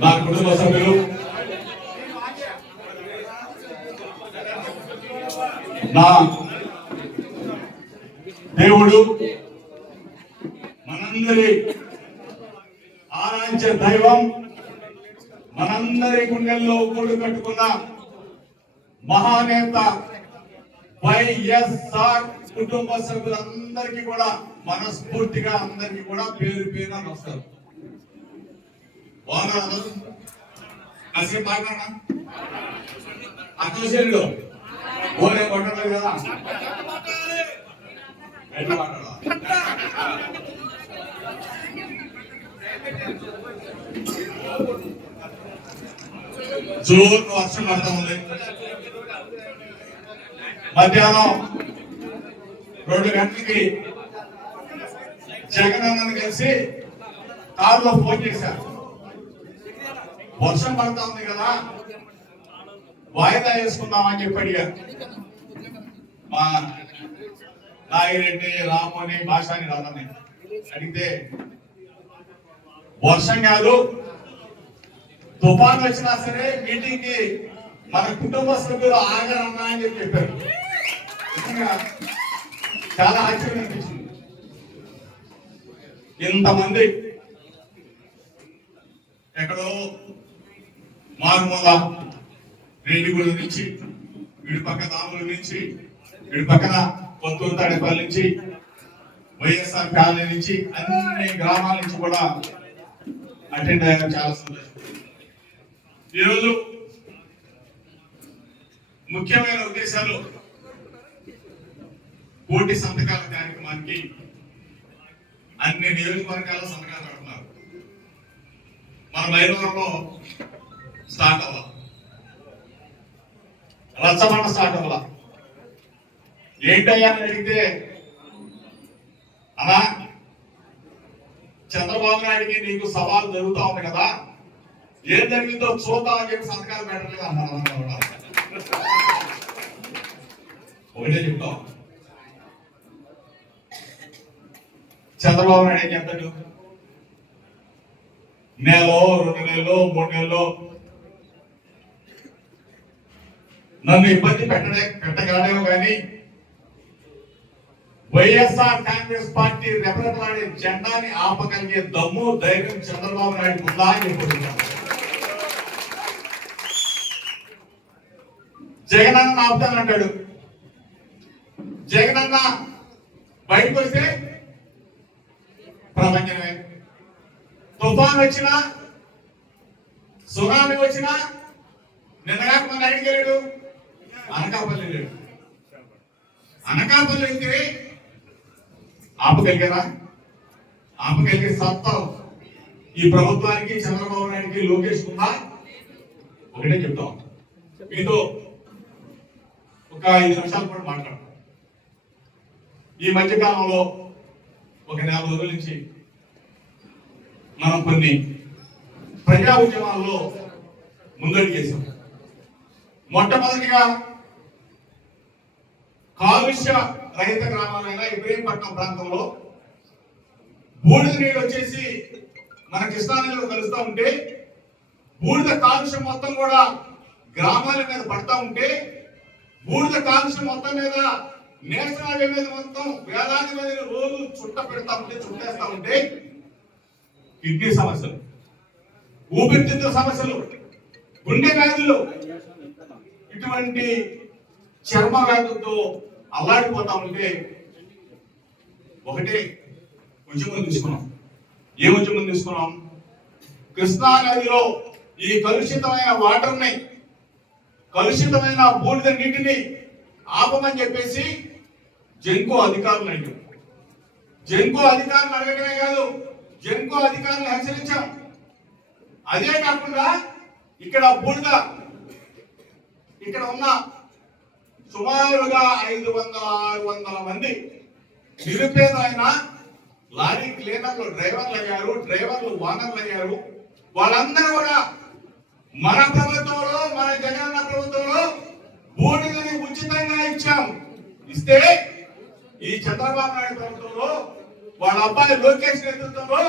నా కుటుంబ సభ్యులు నా దేవుడు మనందరి ఆరాధ్య దైవం మనందరి గుండెల్లో కూడు కట్టుకున్న మహానేత వైఎస్ఆర్ కుటుంబ సభ్యులందరికీ కూడా మనస్ఫూర్తిగా అందరికీ కూడా పేరు పేరు అని వస్తారు. బాగున్నారు కాసేపు మాట్లాడనా అక్కలు ఓరే కొట్టలేదు కదా? ఎట్లా మాట్లాడాలి జోరు వర్షం పడతా ఉంది. మధ్యాహ్నం రెండు గంటలకి జగనన్నను కలిసి కారులో ఫోన్ చేశారు వర్షం పడతా ఉంది కదా వాయిదా వేసుకుందామని చెప్పి అడిగారు మా నాగిరెడ్డి రాముని భాషాని రాదని అడిగితే వర్షం కాదు తుఫాన్ వచ్చినా సరే మీటింగ్కి మన కుటుంబ సభ్యులు ఆగరన్నా అని చెప్పి చెప్పారు. చాలా ఆశ్చర్యం ఇంతమంది ఎక్కడో మారుమూల రేణిగుల నుంచి వీడి పక్క దాముల నుంచి వీడి పక్కన కొత్తూరు తాడేపల్లి నుంచి వైఎస్ఆర్ కాలనీ నుంచి అన్ని గ్రామాల నుంచి కూడా అటెండ్ అయ్యారు చాలా సంతోషం. ఈరోజు ముఖ్యమైన ఉద్దేశాలు కోటి సంతకాల కార్యక్రమానికి అన్ని నియోజకవర్గాల సంతకాలు పెడుతున్నారు మన మైలవరంలో స్టార్ట్ అవ్వాలి? రచ్చబండ స్టార్ట్ అవ్వాల? ఏంటయ్యా అని అడిగితే అలా చంద్రబాబు నాయుడికి నీకు సవాల్ జరుగుతా ఉంది కదా? ఏం జరిగిందో చూద్దాం అని చెప్పి సంతకాలు పెట్టలేదు అన్నారు ఒకటే చెప్తాం. చంద్రబాబు నాయుడు ఏం చెప్తాడు నెలలో రెండు నెలలో మూడు నెలలో. నన్ను ఇబ్బంది పెట్టడే పెట్టగలడేమో కానీ వైఎస్ఆర్ కాంగ్రెస్ పార్టీ రెపరెపలాడే జెండాని ఆపగలిగే దమ్ము ధైర్యం చంద్రబాబు నాయుడు ఉందా అని చెప్పుకుంటున్నాను జగనన్న ఆపుతానంటాడు. జగనన్న బయటకు వస్తే ప్రపంచమే తుఫాన్ వచ్చినా సునామీ వచ్చినా నిన్నగాక మన ఐడికి లేడు అనకాపల్లి లేడు అనకాపల్లి వెళ్తే ఆపగలిగారా? ఆపగలిగే సత్తా ఈ ప్రభుత్వానికి చంద్రబాబు నాయుడికి లోకేష్ కుమార్ ఒకటే చెప్తాం మీతో ఒక ఐదు నిమిషాలు కూడా మాట్లాడతాం ఈ మధ్య కాలంలో ఒక నెల రోజుల నుంచి మనం కొన్ని ప్రజా ఉద్యమాల్లో ముందడి చేశాం మొట్టమొదటిగా కాలుష్య రహిత గ్రామాలైన ఇబ్రహీంపట్నం ప్రాంతంలో బూడిద నీళ్ళు వచ్చేసి మన కృష్ణా నదిలో కలుస్తూ ఉంటే బూడిద కాలుష్యం మొత్తం కూడా గ్రామాల మీద పడతా ఉంటే బూడిద కాలుష్యం మొత్తం మీద నేషనల్ హైవే మీద మొత్తం వేలాది మంది రోజు చుట్ట పెడతా ఉంటే చుట్టేస్తా ఉంటే కిడ్నీ సమస్యలు ఊపిరితిత్తుల సమస్యలు గుండె వ్యాధులు ఇటువంటి చర్మ వ్యాధులతో అల్లాడిపోతా ఉంటే ఒకటే ఉద్యమం తీసుకున్నాం. ఏ ఉద్యమం తీసుకున్నాం? కృష్ణా నదిలో ఈ కలుషితమైన వాటర్ని కలుషితమైన బూడిద నీటిని ఆపమని చెప్పేసి జెన్కో అధికారులు అడిగారు జెన్కో అధికారులు అడగడమే కాదు జెన్కో అధికారులు హెచ్చరించాం. అదే కాకుండా ఇక్కడ బూడిద ఇక్కడ ఉన్న సుమారుగా ఐదు వందల ఆరు వందల మంది నిరుపేదలైన లారీ క్లీనర్లు డ్రైవర్లు అయ్యారు డ్రైవర్లు వానర్లు అయ్యారు. వాళ్ళందరూ కూడా మన ప్రభుత్వంలో మన జగనన్న ప్రభుత్వంలో బూడిదని ఉచితంగా ఇచ్చాం. ఇస్తే ఈ చంద్రబాబు నాయుడు ప్రభుత్వంలో వాళ్ళ అబ్బాయి లోకేష్ నేతృత్వంలో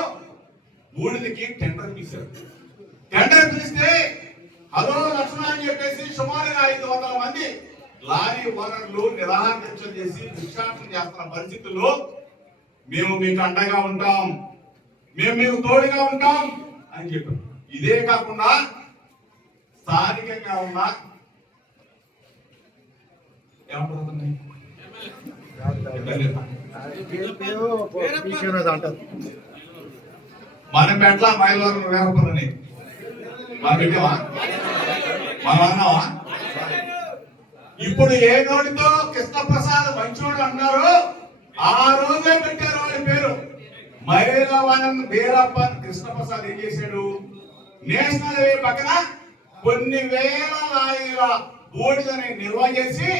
బూడిదకి టెండర్ తీశారు. టెండర్ తీస్తే హలో లక్ష్మణ అని చెప్పేసి సుమారుగా ఐదు వందల మంది లారీ ఓనర్లు నిరాహార దీక్షలు చేసి భిక్షాటన చేస్తున్న పరిస్థితుల్లో మేము మీకు అండగా ఉంటాం. మేము మీకు తోడుగా ఉంటాం అని చెప్పారు. ఇదే కాకుండా స్థానికంగా ఉన్న ఏమంటుంది మన పెట్ల మైలవరం వేరపల్లని మనం పెట్టావా మనం అన్నావా ఇప్పుడు ఏ నోటితో కృష్ణప్రసాద్ మంచోడు అన్నారు ఆ రోజే పెట్టారు వాడి పేరు. మైలవరం వీరప్ప కృష్ణప్రసాద్ ఏం చేశాడు? నేషనల్ హైవే పక్కన కొన్ని వేల లారీల బూడిదని నిల్వ చేసి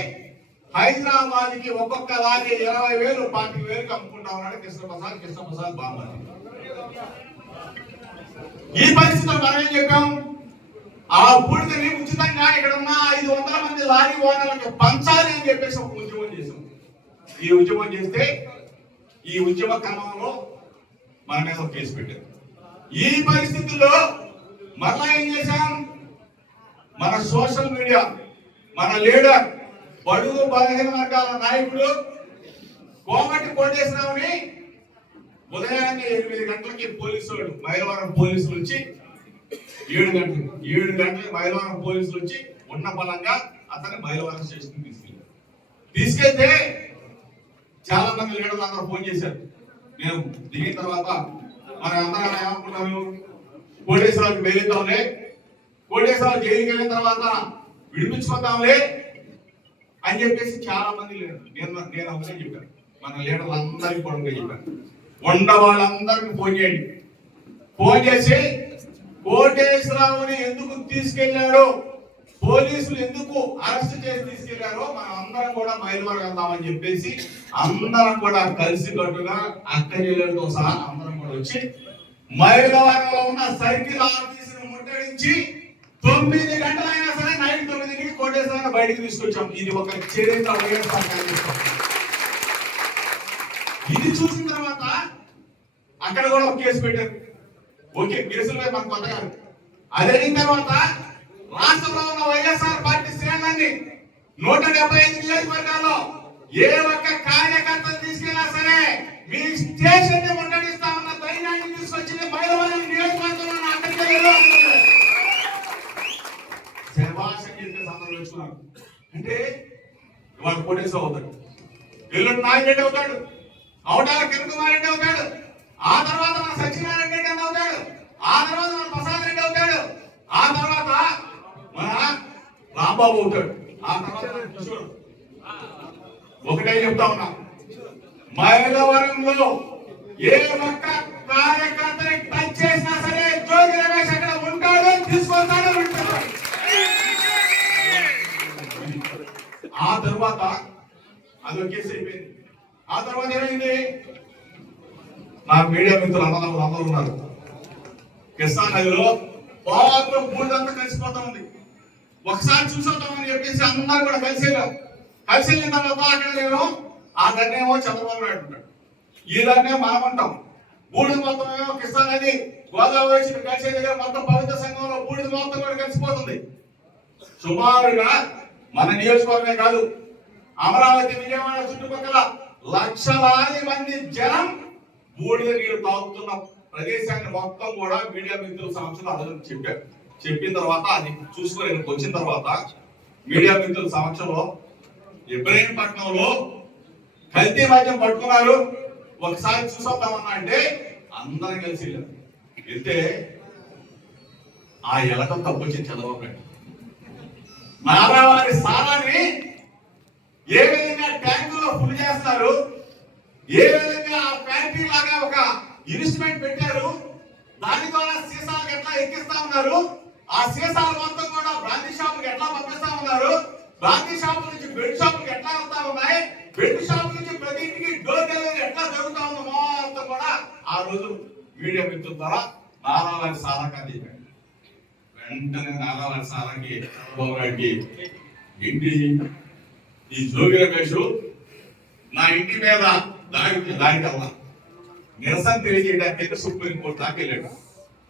హైదరాబాద్కి ఒక్కొక్క లాగే ఇరవై వేలు పాతిక వేలకు అమ్ముకుంటా ఉన్నాడు కృష్ణప్రసాద్ కృష్ణప్రసాద్ బాబాజీ ఈ పరిస్థితిలో మనం ఏం చెప్పాం? ఆ బూడిదని ఉచితంగా ఇక్కడ ఉన్న ఐదు వందల మంది లారీ ఓనర్లకు పంచాలి అని చెప్పేసి ఒక ఉద్యమం చేసాం ఈ ఉద్యమం చేస్తే ఈ ఉద్యమ క్రమంలో మన మీద ఒక కేసు పెట్టారు. ఈ పరిస్థితుల్లో మరలా ఏం చేశాం? మన సోషల్ మీడియా మన లీడర్ బడుగు బలహీన వర్గాల నాయకుడు కోమటి కోటేశ్వరరావుని ఉదయాన్నే ఎనిమిది గంటలకి పోలీసు వాడు మైలవరం పోలీసులు వచ్చి ఏడు గంటలు ఏడు గంటలకి మైలవరం పోలీసులు వచ్చి ఉన్న బలంగా అతన్ని మైలవరం స్టేషన్ తీసుకెళ్ళారు. తీసుకెళ్తే చాలా మంది లీడర్లు అందరూ ఫోన్ చేశారు. నేను దిగిన తర్వాత మన అందరం ఏమనుకున్నారు కోటేశ్వరరావుకి బెయిలిద్దాంలే కోటేశ్వరరావు జైలుకి వెళ్ళిన తర్వాత విడిపించుకుందాంలే. అని చెప్పేసి చాలా మంది లేరు. నేను నేను ఒకటే చెప్పాను. మన లీడర్లు అందరికీ కూడా చెప్పాను. ఉండ వాళ్ళందరికీ ఫోన్ చేయండి. ఫోన్ చేసి కోటేశ్వరరావుని ఎందుకు తీసుకెళ్ళాడు పోలీసులు ఎందుకు అరెస్ట్ చేసి తీసుకెళ్ళారో మనం అందరం కూడా మైలువరం వెళ్దామని చెప్పేసి అందరం కూడా కలిసి కట్టుగా అక్క చెల్లెలతో సహా అందరం కూడా వచ్చి మైలవరంలో ఉన్న సర్కిల్ ఆఫీసును ముట్టడించి తొమ్మిది గంటలైనా సరే నైట్ తొమ్మిదింటికి తీసుకొచ్చాం. ఇది ఒక చరిత్ర వైఎస్ఆర్ ఇది చూసిన తర్వాత అక్కడ కూడా ఒక కేసు పెట్టారు. ఓకే కేసులు మీద మనకు కొత్త కాదు. అది అయిన తర్వాత రాష్ట్రంలో ఉన్న వైఎస్ఆర్ పార్టీ శ్రేణులన్నీ నూట డెబ్బై ఐదు నియోజకవర్గాల్లో ఏ ఒక్క కార్యకర్తను తీసుకెళ్ళినా సరే మీ స్టేషన్ని ముట్టడిస్తామన్న ధైర్యాన్ని తీసుకొచ్చింది మైలవరం నియోజకవర్గంలో ఉన్న అక్కడికి అని చెప్పి అంటే ఇవాళ కోటేశ్వర అవుతాడు. ఎల్లుండి నాగిరెడ్డి అవుతాడు. అవటాల కిరణ్ కుమార్ రెడ్డి అవుతాడు. ఆ తర్వాత మన సత్యనారాయణ రెడ్డి అని అవుతాడు. ఆ తర్వాత మన ప్రసాద్ రెడ్డి అవుతాడు. ఆ తర్వాత మన రాంబాబు అవుతాడు. ఆ తర్వాత ఒకటే చెప్తా ఉన్నా. మైలవరంలో ఏ ఒక్క కార్యకర్తని టచ్ చేసినా సరే జోగి రమేష్ అక్కడ ఉంటాడు తీసుకొస్తాడు ఉంటాడు ఆ తర్వాత అది కేసు అయిపోయింది. ఆ తర్వాత ఏమైంది? నా మీడియా మిత్రులు అన్నదమ్ములు అందరూ ఉన్నారు. కృష్ణా నదిలో బాగా బూడిదంతా కలిసిపోతా ఉంది. ఒకసారి చూసొద్దామని చెప్పేసి అందరూ కూడా కలిసి వెళ్ళాం. కలిసి వెళ్ళిన తర్వాత అక్కడ నేను ఆ దాన్నేమో చంద్రబాబు నాయుడు ఉంటాడు ఈ దాన్నే మనం అంటాం. బూడిద మొత్తం ఏమో కృష్ణా నది గోదావరి కలిసే దగ్గర మొత్తం పవిత్ర సంఘంలో బూడిద మొత్తం కూడా కలిసిపోతుంది. సుమారుగా మన నియోజకవర్గమే కాదు అమరావతి విజయవాడ చుట్టుపక్కల లక్షలాది మంది జనం బూడిద నీళ్ళు తాగుతున్న ప్రదేశాన్ని మొత్తం కూడా మీడియా మిత్రుల సమక్షంలో అడగని చెప్పారు. చెప్పిన తర్వాత అది చూసుకొని వచ్చిన తర్వాత మీడియా మిత్రుల సమక్షంలో ఇబ్రహీంపట్నంలో కల్తీ మద్యం పట్టుకున్నారు. ఒకసారి చూసొద్దామన్నా అంటే అందరం కలిసి వెళ్ళారు వెళ్తే ఆ ఎలకం తప్పొచ్చింది చంద్రబాబు నాయుడు. నారావారి స్థానాన్ని ఏ విధంగా ట్యాంకులో ఫుల్ చేస్తారు ఏ విధంగా ఆ ఫ్యాక్టరీ లాగా ఒక ఇన్వెస్ట్మెంట్ పెట్టారు దాని ద్వారా సీసాలకు ఎట్లా ఎక్కిస్తా ఉన్నారు ఆ సీసాలు మొత్తం కూడా బ్రాంతి షాపులకు ఎట్లా పంపిస్తా ఉన్నారు బ్రాంతి షాపు నుంచి బెడ్ షాపులకు ఎట్లా వెళ్తా ఉన్నాయి బెడ్ షాప్ నుంచి ప్రతి ఇంటికి డోర్ డెలివరీ ఎట్లా జరుగుతా ఉందో మొత్తం కూడా ఆ రోజు మీడియా మిత్రుల ద్వారా నారావారి సాధకాన్ని చెప్పారు వెంటనే నారావారి సారాకి చంద్రబాబు నాయుడికి ఈ జోగి రమేష్ నా ఇంటి మీద దాడి దాడికల్లా నిరసన తెలియజేయడానికి అయితే సుప్రీం కోర్టు దాకా వెళ్ళాడు.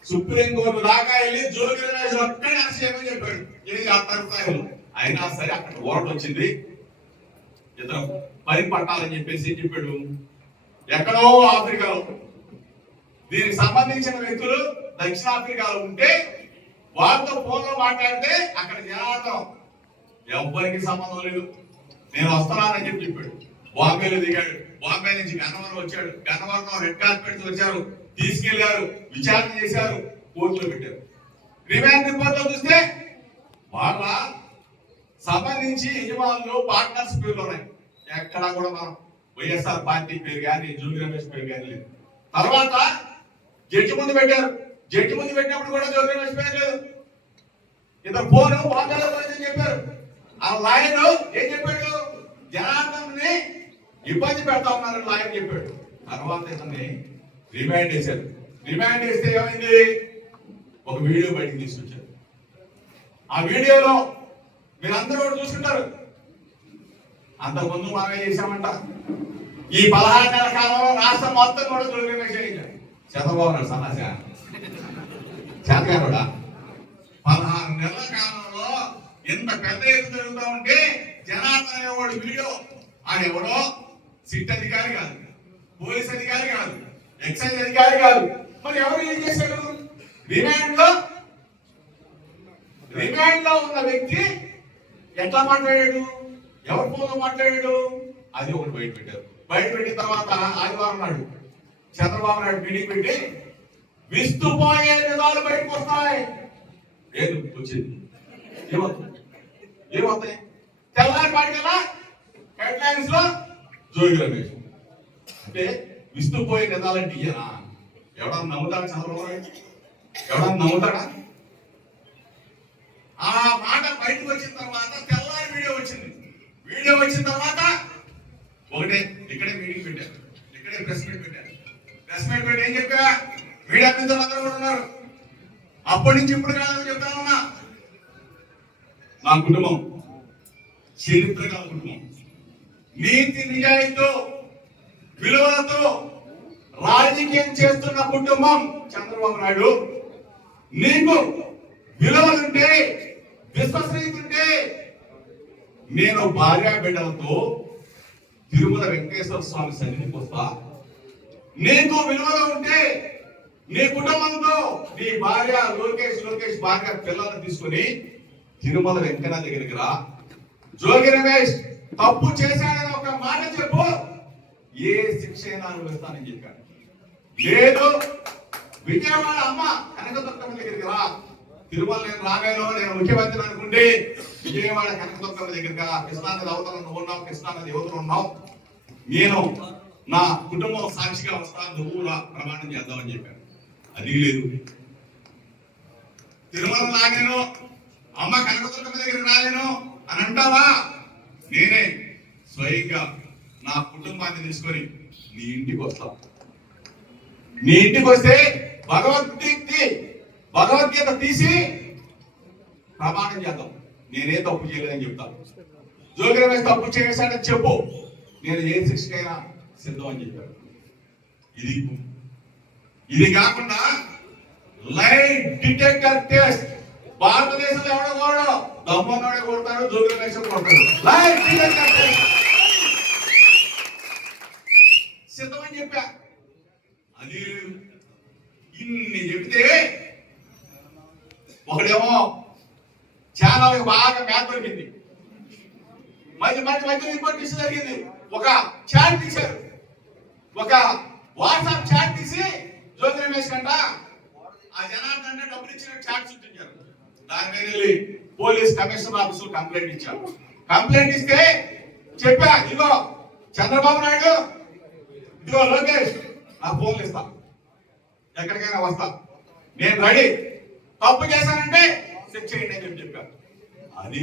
సుప్రీం కోర్టు దాకా వెళ్ళి జోగి రమేష్ ఒక్కడే అరెస్ట్ చేయమని చెప్పాడు. ఏది అర్థం అయినా సరే అక్కడ ఓరట వచ్చింది. ఇతను పని పట్టాలని చెప్పేసి చెప్పాడు. ఎక్కడో ఆఫ్రికాలో. దీనికి సంబంధించిన వ్యక్తులు దక్షిణాఫ్రికాలో ఉంటే వాళ్ళతో ఫోన్లో మాట్లాడితే అక్కడ జనార్దం ఎవ్వరికి సంబంధం లేదు. నేను వస్తున్నానని చెప్పి చెప్పాడు. బాంబేలో దిగాడు. బాంబే నుంచి గన్నవరం వచ్చాడు. గన్నవరంలో రెడ్ కార్పెట్ వచ్చారు. తీసుకెళ్ళారు. విచారణ చేశారు. కోర్టులో పెట్టారు. రిమాండ్ రిపోర్ట్లో చూస్తే వాళ్ళ సంబంధించి యజమానులు పార్ట్నర్స్ పేర్లు ఉన్నాయి. ఎక్కడా కూడా మనం వైఎస్ఆర్ పార్టీ పేరు కానీ జూగి రమేష్ పేరు కానీ లేదు. తర్వాత జడ్జి ముందు పెట్టారు. జడ్జి ముందు పెట్టినప్పుడు కూడా జోగి రమేష్ లేదు ఇతను ఫోన్ వాటాలో అని చెప్పారు. ఆ లాయర్ ఏం చెప్పాడు? జనార్దన్ని ఇబ్బంది పెడతా ఉన్నారని లాయర్ చెప్పాడు. తర్వాత ఇతన్ని రిమాండ్ చేశారు. రిమాండ్ చేస్తే ఏమైంది? ఒక వీడియో బయటకు తీసుకొచ్చారు. ఆ వీడియోలో మీరందరూ కూడా చూసుకుంటారు. అంతకుముందు మనమే చేశామంట. ఈ పదహారు నెలల కాలంలో రాష్ట్రం మొత్తం కూడా దుర్వినియోగం చేయించారు చంద్రబాబు నాయుడు సన్నాస చేతగారుడా పదహారు నెలల కాలంలో ఎంత పెద్ద ఎత్తు జరుగుతూ ఉంటే జనార్దన్ అనేవాడు వీడియో. ఆడెవడో? సిట్ అధికారి కాదు. పోలీస్ అధికారి కాదు. ఎక్సైజ్ అధికారి కాదు. మరి ఎవరు ఏం చేశారు? రిమాండ్లో రిమాండ్లో ఉన్న వ్యక్తి ఎట్లా మాట్లాడాడు? ఎవరి ఫోన్లో మాట్లాడాడు? అది ఒకటి బయట పెట్టారు. బయట పెట్టిన తర్వాత ఆదివారం నాడు చంద్రబాబు నాయుడు మీటింగ్ పెట్టి విస్తుపోయే నిజాలు బయటకు వస్తాయి. ఏది వచ్చింది ఏమవుతుంది? ఏమవుతాయి? తెల్లారి పాటికల్లా హెడ్ లైన్స్లో జోగి రమేష్ అంటే విస్తుపోయే నిజాలంటే ఇయ్యనా? ఎవడన్నా నమ్ముతాడా చంద్రబాబు నాయుడు? ఎవడన్నా నమ్ముతాడా? ఆ మాట బయటకు వచ్చిన తర్వాత తెల్లారి వీడియో వచ్చింది. వీడియో వచ్చిన తర్వాత ఒకటే ఇక్కడే మీటింగ్ పెట్టారు. ఇక్కడే ప్రెస్ మీట్ పెట్టారు. ప్రెస్ మీట్ పెట్టి ఏం చెప్పా? మీడియా మిత్రులు అందరూ కూడా ఉన్నారు. అప్పటి నుంచి ఇప్పుడు కాదని చెప్తానన్నా నా కుటుంబం చరిత్ర కుటుంబం. నీతి నిజాయితీతో విలువలతో రాజకీయం చేస్తున్న కుటుంబం చంద్రబాబు నాయుడు. నీకు విలువలుంటే విశ్వసనీయుంటే నేను భార్య బిడ్డలతో తిరుమల వెంకటేశ్వర స్వామి సన్నిధికి వస్తా. నీకు విలువలు ఉంటే నీ కుటుంబంతో నీ భార్య లోకేష్ లోకేష్ భార్య పిల్లల్ని తీసుకుని తిరుమల వెంకన్న దగ్గరికి రా. జోగి రమేష్ తప్పు చేశానని ఒక మాట చెప్పు. ఏ శిక్ష అయినా అనుభవిస్తానని చెప్పాడు. లేదు విజయవాడ అమ్మ కనకదుర్గమ్మ దగ్గరికి రా. తిరుమల నేను రాగాను నేను ముఖ్యమంత్రి అనుకుంటే విజయవాడ కనకదుర్గమ్మ దగ్గరగా కృష్ణానది అవతల నువ్వు ఉన్నావు కృష్ణానది యువతలు ఉన్నావు? నేను నా కుటుంబం సాక్షిగా వస్తా నువ్వు రా ప్రమాణం చేద్దామని చెప్పాను. అది లేదు. తిరుమల రాగాను అమ్మ కనకదుర్గమ్మ దగ్గర రాలేను అని అంటావా? నేనే స్వయంగా నా కుటుంబాన్ని తీసుకొని నీ ఇంటికి వస్తా. నీ ఇంటికి వస్తే భగవద్గీత భగవద్గీత తీసి ప్రమాణం చేద్దాం. నేనే తప్పు చేయలేదని చెప్తాను జోగి రమేష్ తప్పు చేశాడని చెప్పు. నేను ఏ శిక్షకైనా సిద్ధం అని చెప్పాను ఇది ఇది కాకుండా లైట్ డిటెక్టర్ టెస్ట్. భారతదేశంలో ఎవడో కూడా దమ్మన్నోడే కొడతాడు జోగి రమేష్ కొడతాడు. Lie detector test. సిద్ధమని చెప్పా. అది ఇన్ని చెప్తే ఒకడేమో చాలా బాగా మ్యాథ్ దొరికింది. మధ్య మధ్య మధ్య ఇంకోటి జరిగింది. ఒక చాట్ తీశారు. ఒక వాట్సాప్ చాట్ తీసి జ్యోతి రమేష్ కంట ఆ జనార్దన్ అంటే డబ్బులు ఇచ్చిన చాట్ చూపించారు దాని మీద వెళ్ళి పోలీస్ కమిషనర్ ఆఫీసులు కంప్లైంట్ ఇచ్చారు. కంప్లైంట్ ఇస్తే చెప్పా ఇదిగో చంద్రబాబు నాయుడు ఇదిగో లోకేష్ నా ఫోన్లు ఇస్తా. ఎక్కడికైనా వస్తా. నేను రెడీ. తప్పు చేశానంటే శిక్ష చేయండి అని చెప్పి చెప్పాను అది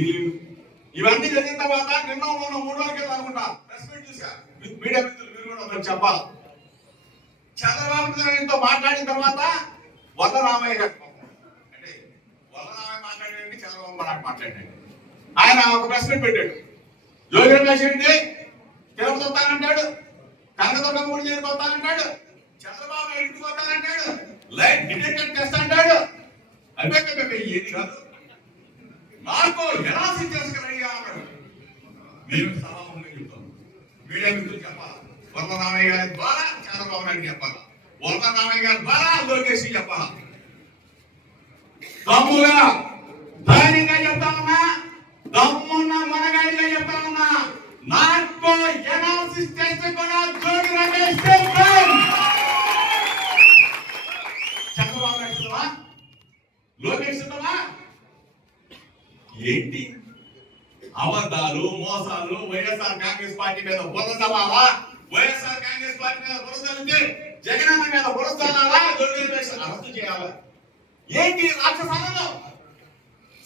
ఇవన్నీ జరిగిన తర్వాత నిన్న మూడు మూడు వరకు అనుకుంటా. ప్రెస్ మీట్ చూసా. మీ- మీడియా మిత్రులు మీరు కూడా చెప్పాలి? చంద్రబాబు నాయుడుతో మాట్లాడిన తర్వాత వల్లరామయ్య గారు అంటే వల్లరామయ్య మాట్లాడాడంటే చంద్రబాబు నాయుడు మాట్లాడాడు. ఆయన ఒక ప్రెస్ మీట్ పెట్టాడు. యోగి రమేష్ ఏంటి తిరుపతి వస్తానంటాడు కనకదుర్గమ్మ గుడి దగ్గరికి వస్తానంటాడు చంద్రబాబు నాయుడు ఇంటికి వస్తానంటాడు లైట్ డిటెక్టర్ టెస్ట్ అంటాడు. అదే ఏది కాదు. నాకు ఎలా చేసుకురయ్యా అన్నాడు మేము సభాముఖంగా చెప్తాం మీడియా మిత్రులు చెప్పాలి? వరద రామయ్య గారి ద్వారా చంద్రబాబు నాయుడు చెప్పాలి? వరద రామయ్య గారి ద్వారా లోకేష్ చెప్పాలి? దమ్ముగా ధైర్యంగా చెప్తా ఉన్నా దమ్మున్న మనగాడిగా చెప్తా ఉన్నా నాకు ఎనాలిసిస్ చేస్తే కూడా జోగి రమేష్ చంద్రబాబు నాయుడు లోకేష్ ఏంటి? అబద్ధాలు మోసాలు వైఎస్ఆర్ కాంగ్రెస్ పార్టీ మీద బురద చల్లాలా వైఎస్ఆర్ కాంగ్రెస్ పార్టీ మీద బురద చల్లితే జగనన్న మీద బురద చల్లాలా అరెస్ట్ చేయాలా. ఏంటి రాక్షసాలలో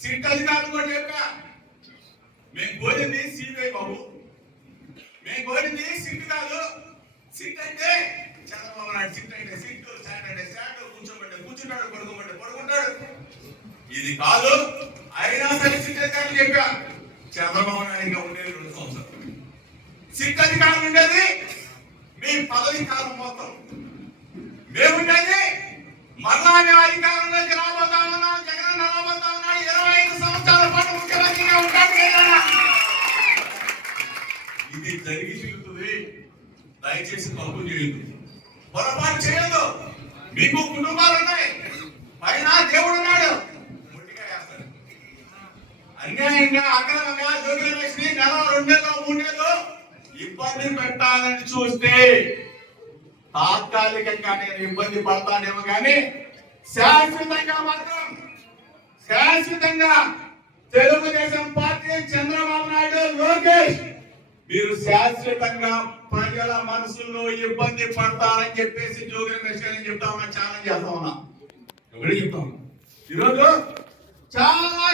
సిట్ అధికారులు కూడా చెప్ప మేము కోరింది సిబిఐ బాబు. మేము కోరింది సిట్ కాదు. సిట్ అంటే చంద్రబాబు నాయుడు సిట్ అంటే సిట్ స్టాండ్ అంటే స్టాండ్ కూర్చోబట్టే కూర్చుంటాడు పడుకోబట్టే పడుకుంటాడు. ఇది కాదు. అయినా సరే సిట్ అధికారులు చెప్పా చంద్రబాబు నాయుడు ఇంకా ఉండేది రెండు సంవత్సరాలు. సిట్ అధికారులు ఉండేది. మీ పదవి కాలం మొత్తం మేముండేది. మళ్ళా మేము అధికారంలోకి రాబోతా జగన్ రాబోతా ఇరవై ఐదు సంవత్సరాల పాటు ముఖ్యమంత్రిగా ఉంటాడు ఇది జరిగి తీరుతుంది. దయచేసి తప్పు చేయదు పొరపాటు చేయొద్దు. మీకు కుటుంబాలు ఉన్నాయి. పైన దేవుడు ఉన్నాడు. అన్యాయంగా అక్రమంగా జోగి రమేష్ రెండు నెల మూడు మూడేళ్ళు ఇబ్బంది పెట్టాలని చూస్తే తాత్కాలికంగా నేను ఇబ్బంది పడతానేమో కానీ శాశ్వతంగా మాత్రం శాశ్వతంగా తెలుగుదేశం పార్టీ చంద్రబాబు నాయుడు లోకేష్ మీరు శాశ్వతంగా ప్రజల మనసుల్లో ఇబ్బంది పడతారని చెప్పేసి జోగి రమేష్ గారిని చెప్తా ఉన్నా ఛాలెంజ్ చేస్తా ఉన్నా. ఎవరికి చెప్తా ఉన్నా? ఈరోజు చాలా